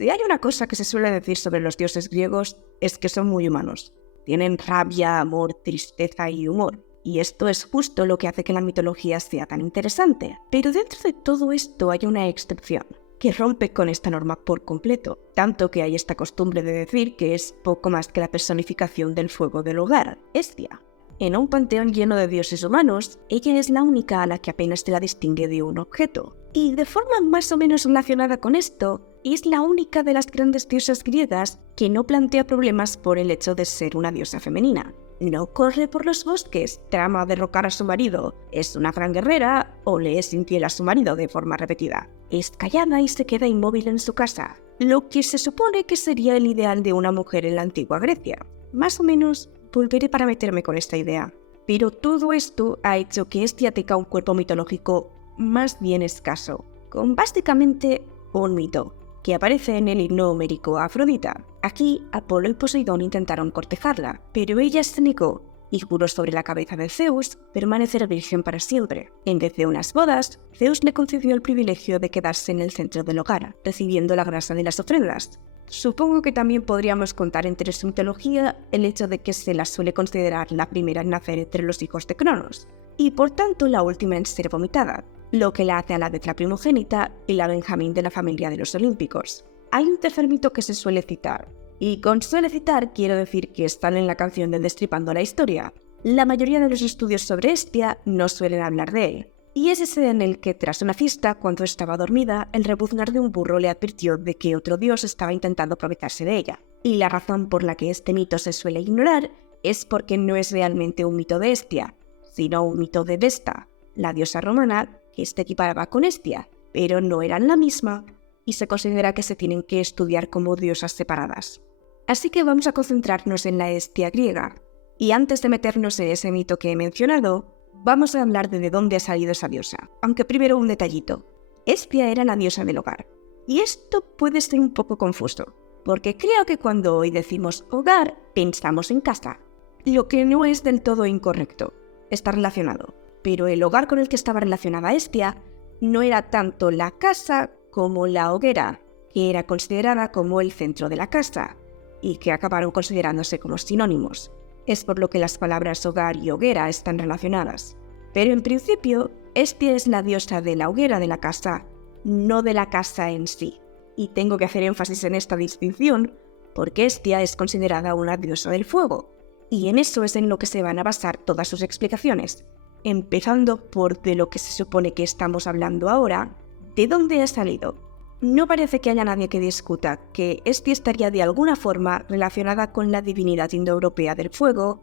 Si hay una cosa que se suele decir sobre los dioses griegos es que son muy humanos. Tienen rabia, amor, tristeza y humor. Y esto es justo lo que hace que la mitología sea tan interesante. Pero dentro de todo esto hay una excepción, que rompe con esta norma por completo, tanto que hay esta costumbre de decir que es poco más que la personificación del fuego del hogar, Hestia. En un panteón lleno de dioses humanos, ella es la única a la que apenas se la distingue de un objeto. Y de forma más o menos relacionada con esto, es la única de las grandes diosas griegas que no plantea problemas por el hecho de ser una diosa femenina. No corre por los bosques, trama derrocar a su marido, es una gran guerrera o le es infiel a su marido de forma repetida. Es callada y se queda inmóvil en su casa, lo que se supone que sería el ideal de una mujer en la antigua Grecia. Más o menos volveré para meterme con esta idea. Pero todo esto ha hecho que Hestia tenga un cuerpo mitológico más bien escaso, con básicamente un mito, que aparece en el himno homérico a Afrodita. Aquí, Apolo y Poseidón intentaron cortejarla, pero ella se negó y juró sobre la cabeza de Zeus permanecer virgen para siempre. En vez de unas bodas, Zeus le concedió el privilegio de quedarse en el centro del hogar, recibiendo la grasa de las ofrendas. Supongo que también podríamos contar entre su mitología el hecho de que se la suele considerar la primera en nacer entre los hijos de Cronos, y por tanto la última en ser vomitada, lo que la hace a la vez la primogénita y la Benjamín de la familia de los olímpicos. Hay un tercer mito que se suele citar, y con suele citar quiero decir que están en la canción de Destripando la Historia. La mayoría de los estudios sobre Hestia no suelen hablar de él, y es ese en el que tras una fiesta, cuando estaba dormida, el rebuznar de un burro le advirtió de que otro dios estaba intentando aprovecharse de ella. Y la razón por la que este mito se suele ignorar es porque no es realmente un mito de Hestia, sino un mito de Vesta, la diosa romana que se equiparaba con Hestia, pero no eran la misma y se considera que se tienen que estudiar como diosas separadas. Así que vamos a concentrarnos en la Hestia griega, y antes de meternos en ese mito que he mencionado, vamos a hablar de dónde ha salido esa diosa, aunque primero un detallito. Hestia era la diosa del hogar, y esto puede ser un poco confuso, porque creo que cuando hoy decimos hogar, pensamos en casa, lo que no es del todo incorrecto, está relacionado. Pero el hogar con el que estaba relacionada Hestia no era tanto la casa como la hoguera, que era considerada como el centro de la casa, y que acabaron considerándose como sinónimos. Es por lo que las palabras hogar y hoguera están relacionadas. Pero en principio, Hestia es la diosa de la hoguera de la casa, no de la casa en sí. Y tengo que hacer énfasis en esta distinción, porque Hestia es considerada una diosa del fuego, y en eso es en lo que se van a basar todas sus explicaciones. Empezando por de lo que se supone que estamos hablando ahora, ¿de dónde ha salido? No parece que haya nadie que discuta que Hestia estaría de alguna forma relacionada con la divinidad indoeuropea del fuego,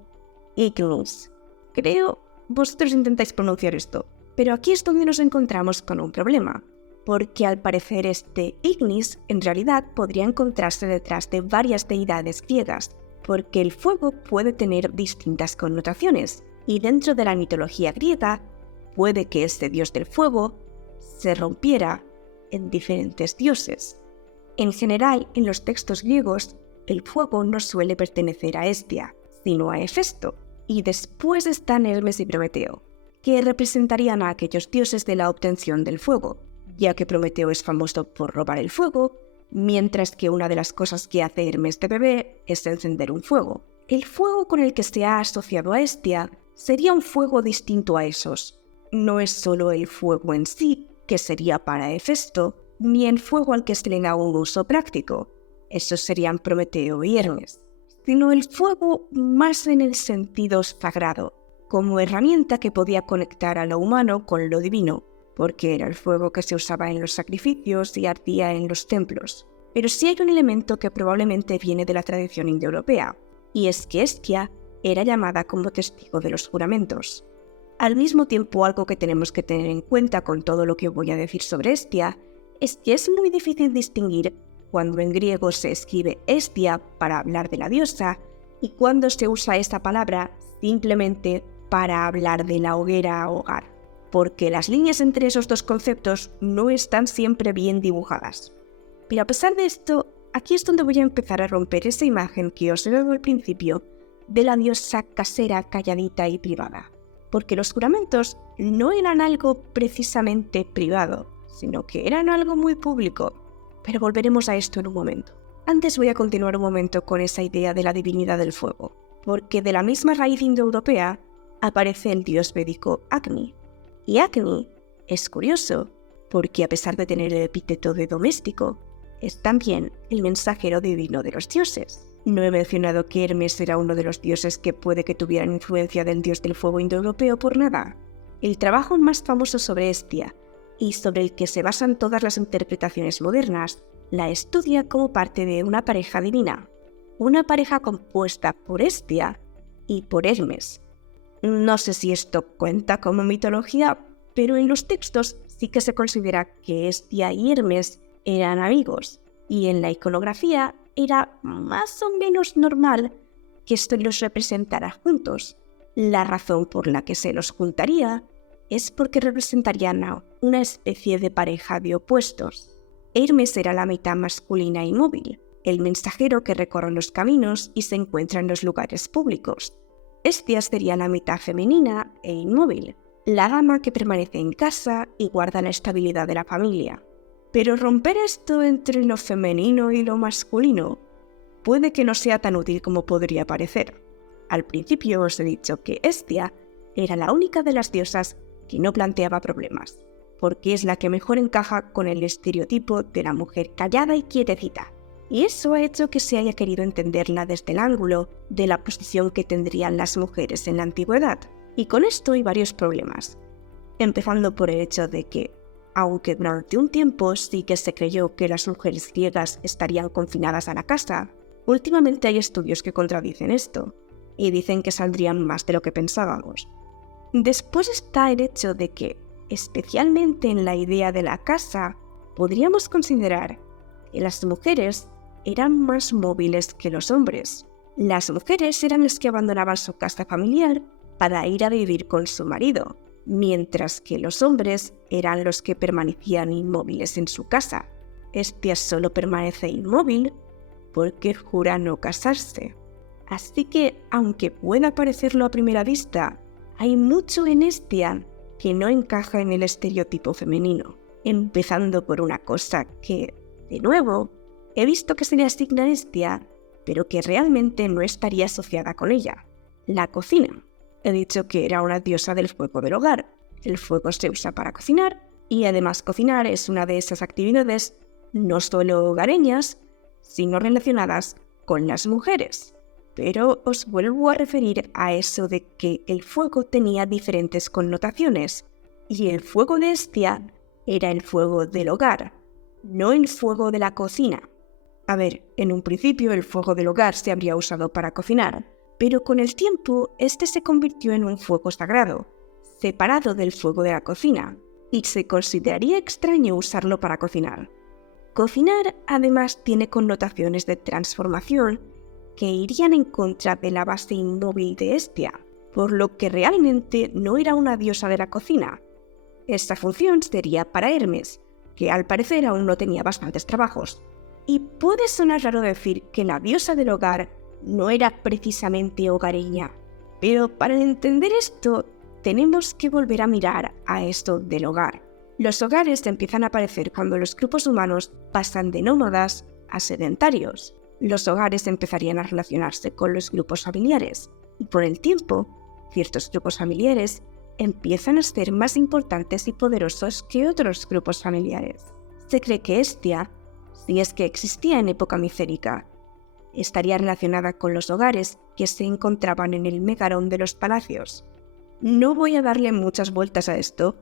Ignis. Creo vosotros intentáis pronunciar esto, pero aquí es donde nos encontramos con un problema, porque al parecer este Ignis en realidad podría encontrarse detrás de varias deidades griegas, porque el fuego puede tener distintas connotaciones, y dentro de la mitología griega puede que este dios del fuego se rompiera en diferentes dioses. En general, en los textos griegos, el fuego no suele pertenecer a Hestia, sino a Hefesto, y después están Hermes y Prometeo, que representarían a aquellos dioses de la obtención del fuego, ya que Prometeo es famoso por robar el fuego, mientras que una de las cosas que hace Hermes de bebé es encender un fuego. El fuego con el que se ha asociado a Hestia sería un fuego distinto a esos. No es solo el fuego en sí, que sería para Hefesto, ni el fuego al que se le da un uso práctico, esos serían Prometeo y Hermes, sino el fuego más en el sentido sagrado, como herramienta que podía conectar a lo humano con lo divino, porque era el fuego que se usaba en los sacrificios y ardía en los templos. Pero sí hay un elemento que probablemente viene de la tradición indoeuropea, y es que Hestia era llamada como testigo de los juramentos. Al mismo tiempo, algo que tenemos que tener en cuenta con todo lo que voy a decir sobre Hestia es que es muy difícil distinguir cuando en griego se escribe Hestia para hablar de la diosa y cuando se usa esta palabra simplemente para hablar de la hoguera o hogar, porque las líneas entre esos dos conceptos no están siempre bien dibujadas. Pero a pesar de esto, aquí es donde voy a empezar a romper esa imagen que os he dado al principio de la diosa casera, calladita y privada. Porque los juramentos no eran algo precisamente privado, sino que eran algo muy público. pero volveremos a esto en un momento. Antes voy a continuar un momento con esa idea de la divinidad del fuego, porque de la misma raíz indoeuropea aparece el dios védico Agni. Y Agni es curioso, porque a pesar de tener el epíteto de doméstico, es también el mensajero divino de los dioses. No he mencionado que Hermes era uno de los dioses que puede que tuvieran influencia del dios del fuego indoeuropeo por nada. El trabajo más famoso sobre Hestia, y sobre el que se basan todas las interpretaciones modernas, la estudia como parte de una pareja divina, una pareja compuesta por Hestia y por Hermes. No sé si esto cuenta como mitología, pero en los textos sí que se considera que Hestia y Hermes eran amigos, y en la iconografía era más o menos normal que esto los representara juntos. La razón por la que se los juntaría es porque representarían a una especie de pareja de opuestos. Hermes era la mitad masculina y móvil, el mensajero que recorre los caminos y se encuentra en los lugares públicos. Hestia sería la mitad femenina e inmóvil, la dama que permanece en casa y guarda la estabilidad de la familia. Pero romper esto entre lo femenino y lo masculino puede que no sea tan útil como podría parecer. Al principio os he dicho que Hestia era la única de las diosas que no planteaba problemas, porque es la que mejor encaja con el estereotipo de la mujer callada y quietecita. Y eso ha hecho que se haya querido entenderla desde el ángulo de la posición que tendrían las mujeres en la antigüedad. Y con esto hay varios problemas, empezando por el hecho de que, aunque durante un tiempo sí que se creyó que las mujeres griegas estarían confinadas a la casa, últimamente hay estudios que contradicen esto, y dicen que saldrían más de lo que pensábamos. Después está el hecho de que, especialmente en la idea de la casa, podríamos considerar que las mujeres eran más móviles que los hombres. Las mujeres eran las que abandonaban su casa familiar para ir a vivir con su marido, mientras que los hombres eran los que permanecían inmóviles en su casa. Hestia solo permanece inmóvil porque jura no casarse. Así que, aunque pueda parecerlo a primera vista, hay mucho en Hestia que no encaja en el estereotipo femenino, empezando por una cosa que, de nuevo, he visto que se le asigna a Hestia, pero que realmente no estaría asociada con ella: la cocina. He dicho que era una diosa del fuego del hogar. El fuego se usa para cocinar, y además cocinar es una de esas actividades no solo hogareñas, sino relacionadas con las mujeres. Pero os vuelvo a referir a eso de que el fuego tenía diferentes connotaciones, y el fuego de Hestia era el fuego del hogar, no el fuego de la cocina. A ver, en un principio el fuego del hogar se habría usado para cocinar, pero con el tiempo este se convirtió en un fuego sagrado, separado del fuego de la cocina, y se consideraría extraño usarlo para cocinar. Cocinar además tiene connotaciones de transformación que irían en contra de la base inmóvil de Hestia, por lo que realmente no era una diosa de la cocina. Esta función sería para Hermes, que al parecer aún no tenía bastantes trabajos. Y puede sonar raro decir que la diosa del hogar no era precisamente hogareña, pero para entender esto tenemos que volver a mirar a esto del hogar. Los hogares empiezan a aparecer cuando los grupos humanos pasan de nómadas a sedentarios. Los hogares empezarían a relacionarse con los grupos familiares, y por el tiempo, ciertos grupos familiares empiezan a ser más importantes y poderosos que otros grupos familiares. Se cree que Hestia, si es que existía en época micénica, estaría relacionada con los hogares que se encontraban en el megarón de los palacios. No voy a darle muchas vueltas a esto,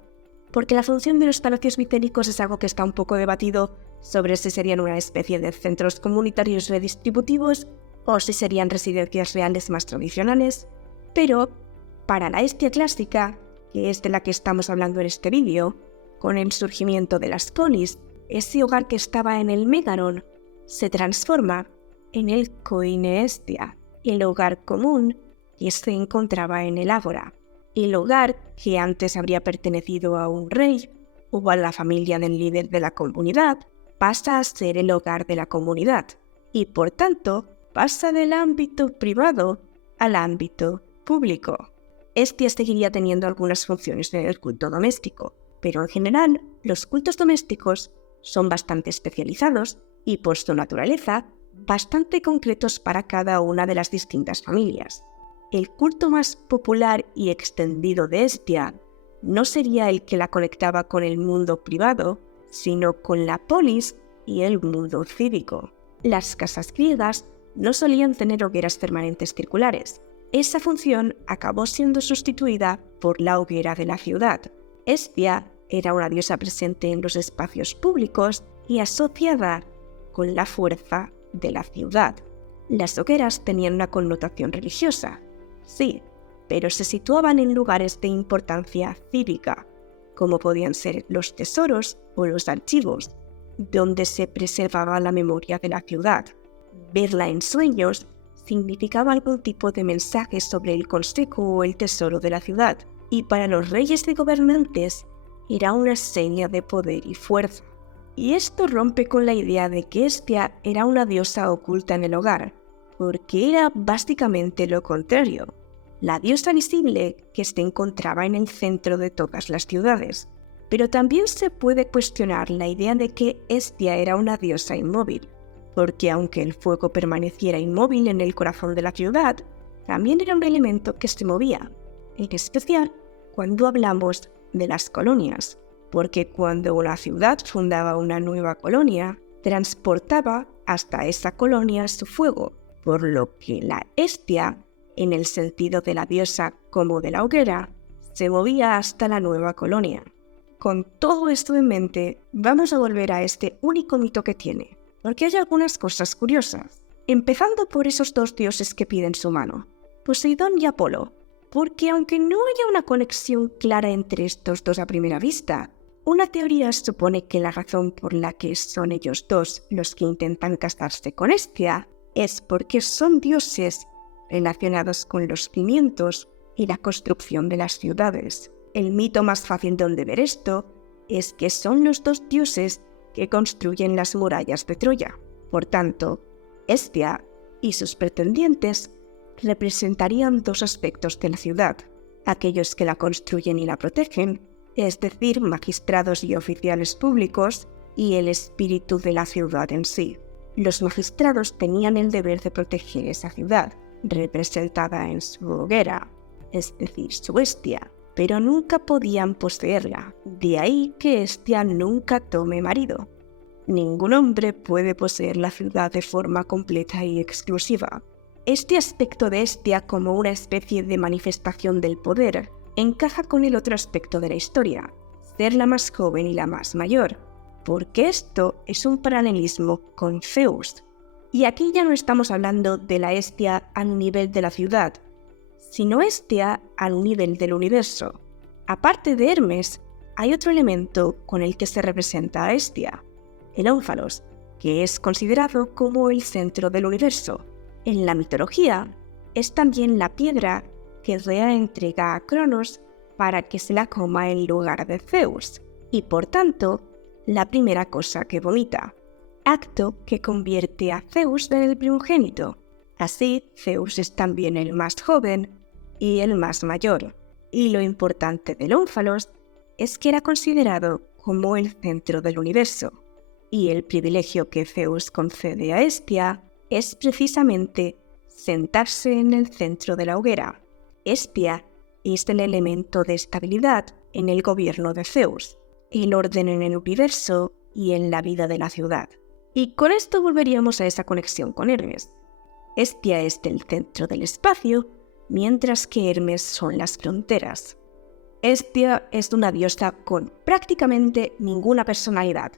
porque la función de los palacios micénicos es algo que está un poco debatido sobre si serían una especie de centros comunitarios redistributivos o si serían residencias reales más tradicionales, pero para la Hestia clásica, que es de la que estamos hablando en este vídeo, con el surgimiento de las polis, ese hogar que estaba en el megaron se transforma en el koine Hestia, el hogar común que se encontraba en el ágora. El hogar que antes habría pertenecido a un rey o a la familia del líder de la comunidad pasa a ser el hogar de la comunidad y por tanto pasa del ámbito privado al ámbito público. Hestia seguiría teniendo algunas funciones en el culto doméstico, pero en general los cultos domésticos son bastante especializados y, por su naturaleza, bastante concretos para cada una de las distintas familias. El culto más popular y extendido de Hestia no sería el que la conectaba con el mundo privado, sino con la polis y el mundo cívico. Las casas griegas no solían tener hogueras permanentes circulares. Esa función acabó siendo sustituida por la hoguera de la ciudad. Hestia era una diosa presente en los espacios públicos y asociada con la fuerza de la ciudad. Las hogueras tenían una connotación religiosa, sí, pero se situaban en lugares de importancia cívica, como podían ser los tesoros o los archivos, donde se preservaba la memoria de la ciudad. Verla en sueños significaba algún tipo de mensaje sobre el consejo o el tesoro de la ciudad, y para los reyes y gobernantes era una seña de poder y fuerza. Y esto rompe con la idea de que Hestia era una diosa oculta en el hogar, porque era básicamente lo contrario, la diosa visible que se encontraba en el centro de todas las ciudades. Pero también se puede cuestionar la idea de que Hestia era una diosa inmóvil, porque aunque el fuego permaneciera inmóvil en el corazón de la ciudad, también era un elemento que se movía, en especial cuando hablamos de las colonias, porque cuando una ciudad fundaba una nueva colonia, transportaba hasta esa colonia su fuego, por lo que la Hestia, en el sentido de la diosa como de la hoguera, se movía hasta la nueva colonia. Con todo esto en mente, vamos a volver a este único mito que tiene, porque hay algunas cosas curiosas, empezando por esos dos dioses que piden su mano, Poseidón y Apolo, porque aunque no haya una conexión clara entre estos dos a primera vista, una teoría supone que la razón por la que son ellos dos los que intentan casarse con Hestia es porque son dioses relacionados con los cimientos y la construcción de las ciudades. El mito más fácil donde ver esto es que son los dos dioses que construyen las murallas de Troya. Por tanto, Hestia y sus pretendientes representarían dos aspectos de la ciudad, aquellos que la construyen y la protegen, es decir, magistrados y oficiales públicos, y el espíritu de la ciudad en sí. Los magistrados tenían el deber de proteger esa ciudad, representada en su hoguera, es decir, su Hestia, pero nunca podían poseerla, de ahí que Hestia nunca tome marido. Ningún hombre puede poseer la ciudad de forma completa y exclusiva. Este aspecto de Hestia como una especie de manifestación del poder encaja con el otro aspecto de la historia, ser la más joven y la más mayor, porque esto es un paralelismo con Zeus. Y aquí ya no estamos hablando de la Hestia al nivel de la ciudad, sino Hestia al nivel del universo. Aparte de Hermes, hay otro elemento con el que se representa a Hestia, el ónfalos, que es considerado como el centro del universo. En la mitología, es también la piedra que Rea entrega a Cronos para que se la coma en lugar de Zeus, y por tanto, la primera cosa que vomita, acto que convierte a Zeus en el primogénito. Así, Zeus es también el más joven y el más mayor, y lo importante del ónfalos es que era considerado como el centro del universo, y el privilegio que Zeus concede a Hestia es precisamente sentarse en el centro de la hoguera. Hestia es el elemento de estabilidad en el gobierno de Zeus, el orden en el universo y en la vida de la ciudad. Y con esto volveríamos a esa conexión con Hermes. Hestia es el centro del espacio, mientras que Hermes son las fronteras. Hestia es una diosa con prácticamente ninguna personalidad,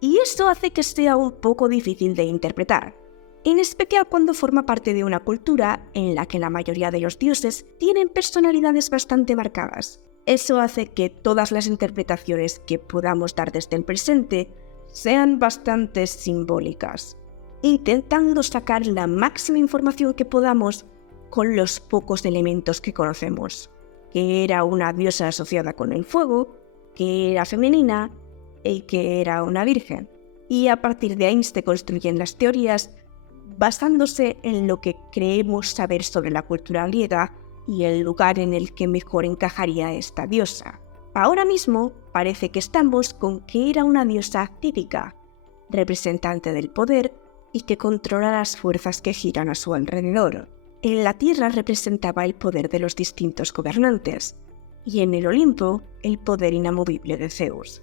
y eso hace que sea un poco difícil de interpretar, en especial cuando forma parte de una cultura en la que la mayoría de los dioses tienen personalidades bastante marcadas. Eso hace que todas las interpretaciones que podamos dar desde el presente sean bastante simbólicas, intentando sacar la máxima información que podamos con los pocos elementos que conocemos, que era una diosa asociada con el fuego, que era femenina y que era una virgen. Y a partir de ahí se construyen las teorías basándose en lo que creemos saber sobre la cultura griega y el lugar en el que mejor encajaría esta diosa. Ahora mismo parece que estamos con que era una diosa cítica, representante del poder y que controla las fuerzas que giran a su alrededor. En la Tierra representaba el poder de los distintos gobernantes y en el Olimpo el poder inamovible de Zeus.